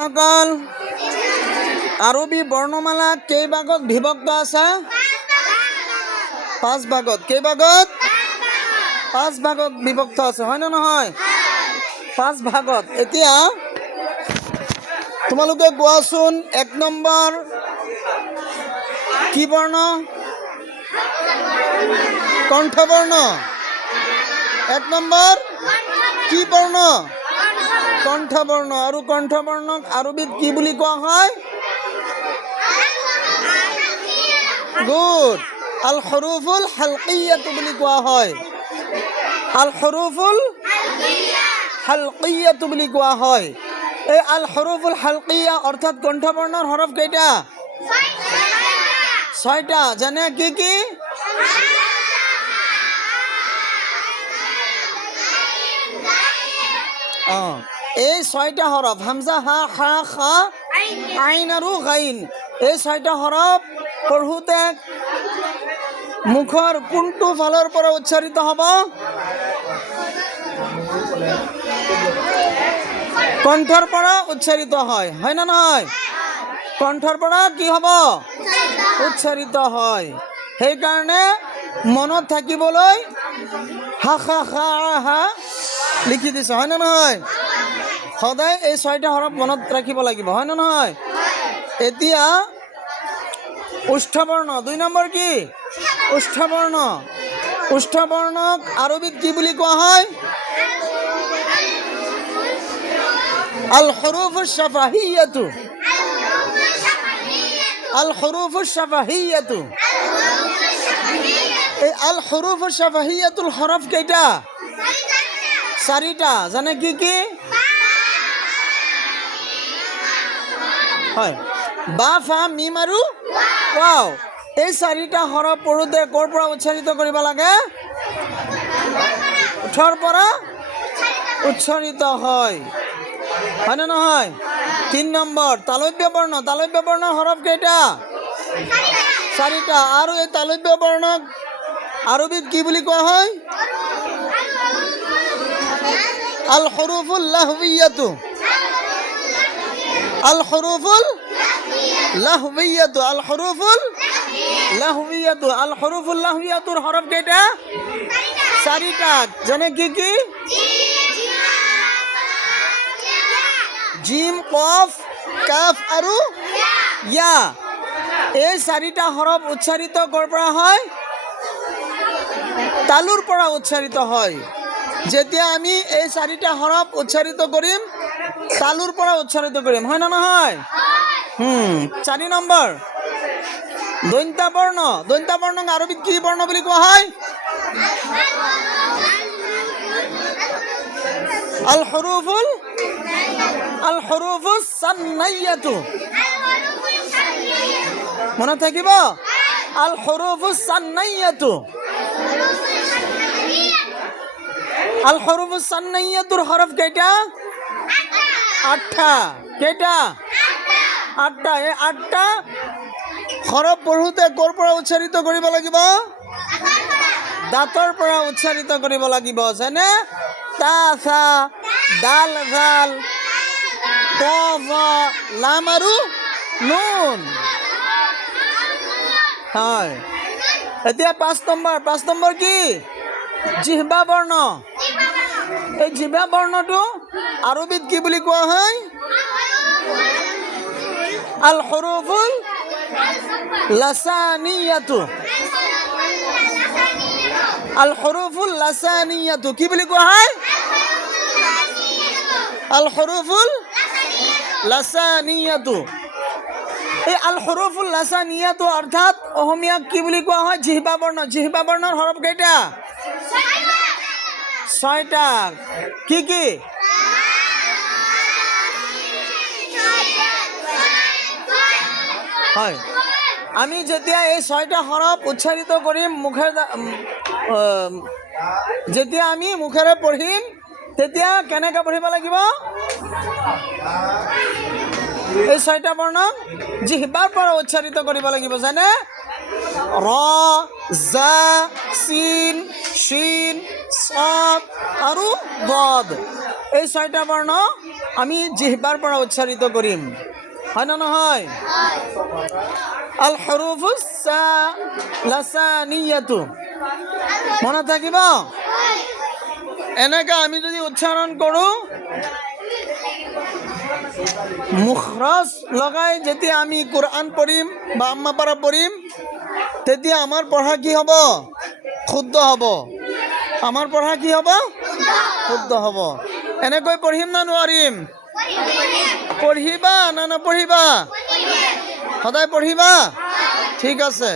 সকল আৰবী বৰ্ণমালা কেইভাগত বিভক্ত আছে? 5 ভাগত। কেইভাগত? 5 ভাগত বিভক্ত আছে, হয় না নহয়? 5 ভাগত। এতিয়া তোমালোকে কোৱাচোন 1 নম্বৰ কি বৰ্ণ? কণ্ঠবৰ্ণ। 1 নম্বৰ কি বৰ্ণ? কণ্ঠবৰ্ণ। আৰু কণ্ঠবৰ্ণক আৰবীত কি বুলি কোৱা হয়? গুড। আল হুৰুফুল হালকিয়াতু বুলি কোৱা হয়। আল হুৰুফুল হালকিয়াতু বুলি কোৱা হয়। এই আল হুৰুফুল হালকিয়া অৰ্থাৎ কণ্ঠবৰ্ণৰ হৰফ কেইটা? 6টা। যেনে কি কি? এই 6টা হৰফ হামজা, হা, খা, খা, আইন আৰু গাইন। এই 6টা হৰফ পঢ়োতে মুখৰ কোনটো ফালৰ পৰা উচ্চাৰিত হ'ব? কণ্ঠৰ পৰা উচ্চাৰিত হয়, হয় না নহয়? কণ্ঠৰ পৰা কি হ'ব? উচ্চাৰিত হয়। সেইকাৰণে মনত থাকিবলৈ হা, খা, খা, হা লিখি দিছে, হয় না নহয়? সদায় এই 6টা হৰফ মনত ৰাখিব লাগিব, হয় না নহয়? এতিয়া ওষ্ঠবৰ্ণ 2 নম্বৰ কি? ওষ্ঠবৰ্ণ। ওষ্ঠবৰ্ণক আৰবীত কি বুলি কোৱা হয়? আল হুৰুফুশ শাফাহিয়াতু। আল হুৰুফুশ শাফাহিয়াতু। এই আল হুৰুফুশ শাফাহিয়াতুল হৰফ কেইটা? 4টা। জানে কি কি? হয়, বা, ফা, মিম আৰু ৱাও। এই 4টা হৰফ পঢ়োতে ক'ৰ পৰা উচ্চাৰিত কৰিব লাগে? ওঠৰ পৰা উচ্চাৰিত হয়, হয় নে নহয়? 3 নম্বৰ তালব্য বৰ্ণ। তালব্য বৰ্ণৰ হৰফ কেইটা? 4টা। আৰু এই তালব্য বৰ্ণক আৰবীত কি বুলি কোৱা হয়? আল হুৰুফুল লাহৱিয়াতু। আল হুৰুফুল লাহৱিয়াতু। আল হুৰুফুল লাহৱিয়াতু। আল হুৰুফুল লাহৱিয়াতুৰ হৰফ কেইটা? 4টা। যেনে কি কি? জিম, কফ, কাফ আৰু ইয়া। এই 4টা হৰফ উচ্চাৰিত ক'ৰ পৰা হয়? তালুৰ পৰা উচ্চাৰিত হয়। যেতিয়া আমি এই 4টা হৰফ উচ্চাৰিত কৰিম তালুৰ পৰা উচ্চাৰিত কৰিম, হয় না নহয়? 4 নম্বৰ দন্ত্য বৰ্ণ। দন্ত্য বৰ্ণক আৰবীত কি বৰ্ণ বুলি কোৱা হয়? আল হুৰুফুল আল হুৰুফুস সান্নাইয়াতু। মনে থাকিব? আল হুৰুফুস সান্নাইয়াতু। আল হুৰুফুস সান্নাইয়াতুৰ হৰফ কেইটা? 8টা। কেইটা? 8টা। এই 8টা হৰফ পঢ়োতে ক'ৰ পৰা উচ্চাৰিত কৰিব লাগিব? দাঁতৰ পৰা উচ্চাৰিত কৰিব লাগিব। যেনে তা, সা, দাল, জাল, ত, জ, লাম আৰু নুন। হয়। এতিয়া 5 নম্বৰ। 5 নম্বৰ কি? জিহ্বা বৰ্ণ। এই জিহ্বা বৰ্ণটো আৰবীত কি বুলি কোৱা হয়? আল হুৰুফুল লাসানিয়াতু। আল হুৰুফুল লাসানিয়াতু কি বুলি কোৱা হয়? আল হুৰুফুল লাসানিয়াতু। এই আল হুৰুফুল লাসানিয়াতু অৰ্থাৎ অসমীয়াত কি বুলি কোৱা হয়? জিহ্বা বৰ্ণ। জিহ্বা বৰ্ণৰ হৰফ কেইটা? 6টা। কি কি? হয়, আমি যেতিয়া এই 6টা হৰফ উচ্চাৰিত কৰিম যেতিয়া আমি মুখেৰে পঢ়িম তেতিয়া কেনেকৈ পঢ়িব লাগিব? এই 6টা বৰ্ণ জিহ্বাৰ পৰা উচ্চাৰিত কৰিব লাগিব। যেনে ৰ, জা, চিন, শিন, ছাদ আৰু দদ। এই 6টা বৰ্ণ আমি জিহ্বাৰ পৰা উচ্চাৰিত কৰিম, হয় না নহয়? আল হুৰুফুস লাসানিয়াতু মনত থাকিব। এনেকা আমি যদি উচ্চাৰণ কৰোঁ, মুখৰজ লগাই যেতিয়া আমি কোৰআন পঢ়িম বা আম্মা পাৰা পঢ়িম, তেতিয়া আমাৰ পঢ়া কি হ'ব? শুদ্ধ হ'ব। আমাৰ পঢ়া কি হ'ব? শুদ্ধ হ'ব। এনেকৈ পঢ়িম না নোৱাৰিম? পঢ়িবা না নপঢ়িবা? সদায় পঢ়িবা? ঠিক আছে।